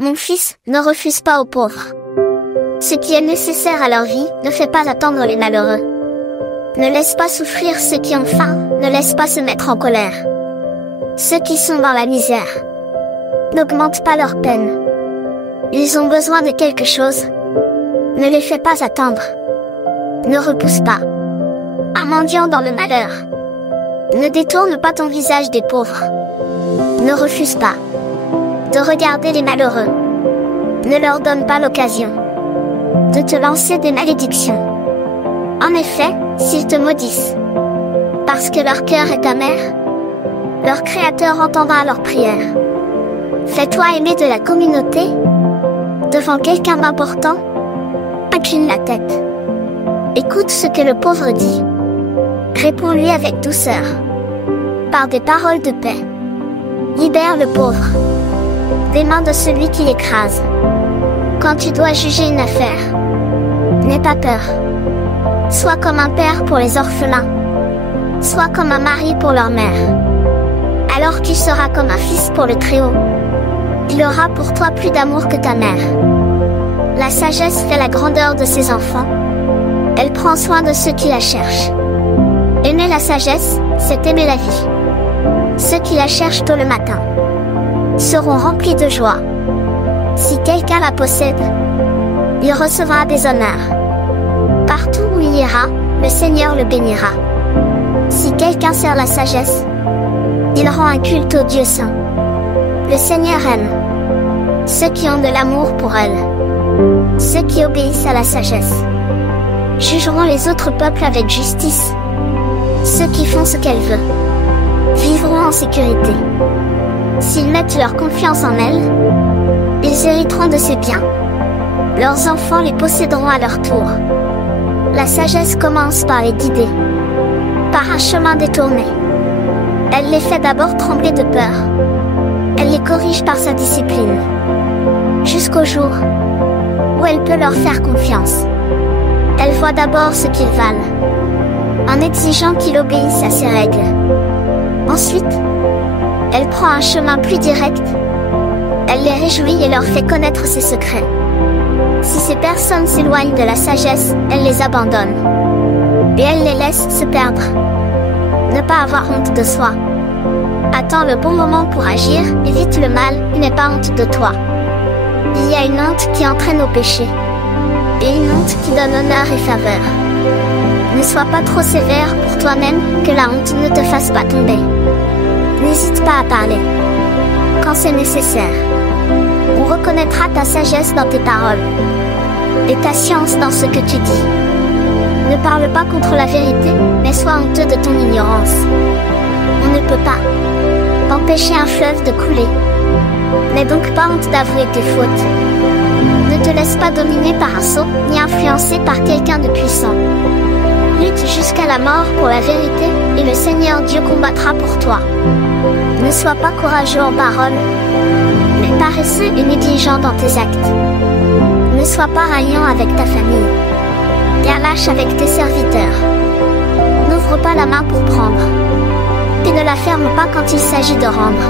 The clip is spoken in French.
Mon fils, ne refuse pas aux pauvres. Ce qui est nécessaire à leur vie, ne fais pas attendre les malheureux. Ne laisse pas souffrir ceux qui ont faim, ne laisse pas se mettre en colère. Ceux qui sont dans la misère, n'augmente pas leur peine. Ils ont besoin de quelque chose. Ne les fais pas attendre. Ne repousse pas un mendiant dans le malheur. Ne détourne pas ton visage des pauvres. Ne refuse pas de regarder les malheureux. Ne leur donne pas l'occasion de te lancer des malédictions. En effet, s'ils te maudissent, parce que leur cœur est amer, leur Créateur entendra leurs prières. Fais-toi aimer de la communauté. Devant quelqu'un d'important, incline la tête. Écoute ce que le pauvre dit. Réponds-lui avec douceur, par des paroles de paix. Libère le pauvre des mains de celui qui l'écrase. Quand tu dois juger une affaire, n'aie pas peur. Sois comme un père pour les orphelins. Sois comme un mari pour leur mère. Alors tu seras comme un fils pour le Très-Haut. Il aura pour toi plus d'amour que ta mère. La sagesse fait la grandeur de ses enfants. Elle prend soin de ceux qui la cherchent. Aimer la sagesse, c'est aimer la vie. Ceux qui la cherchent tôt le matin seront remplis de joie. Si quelqu'un la possède, il recevra des honneurs. Partout où il ira, le Seigneur le bénira. Si quelqu'un sert la sagesse, il rend un culte au Dieu saint. Le Seigneur aime ceux qui ont de l'amour pour elle, ceux qui obéissent à la sagesse. Jugeront les autres peuples avec justice. Ceux qui font ce qu'elle veut vivront en sécurité. S'ils mettent leur confiance en elle, ils hériteront de ses biens. Leurs enfants les posséderont à leur tour. La sagesse commence par les guider, par un chemin détourné. Elle les fait d'abord trembler de peur. Elle les corrige par sa discipline, jusqu'au jour où elle peut leur faire confiance. Elle voit d'abord ce qu'ils valent, en exigeant qu'ils obéissent à ses règles. Ensuite, elle prend un chemin plus direct. Elle les réjouit et leur fait connaître ses secrets. Si ces personnes s'éloignent de la sagesse, elle les abandonne. Et elle les laisse se perdre. Ne pas avoir honte de soi. Attends le bon moment pour agir, évite le mal, n'aie pas honte de toi. Il y a une honte qui entraîne au péché, et une honte qui donne honneur et faveur. Ne sois pas trop sévère pour toi-même, que la honte ne te fasse pas tomber. N'hésite pas à parler quand c'est nécessaire. On reconnaîtra ta sagesse dans tes paroles, et ta science dans ce que tu dis. Ne parle pas contre la vérité, mais sois honteux de ton ignorance. On ne peut pas empêcher un fleuve de couler. N'aie donc pas honte d'avouer tes fautes. Ne te laisse pas dominer par un sot, ni influencer par quelqu'un de puissant. Lutte jusqu'à la mort pour la vérité, et le Seigneur Dieu combattra pour toi. Ne sois pas courageux en parole, mais paresseux et négligent dans tes actes. Ne sois pas raillant avec ta famille, bien lâche avec tes serviteurs. N'ouvre pas la main pour prendre, et ne la ferme pas quand il s'agit de rendre.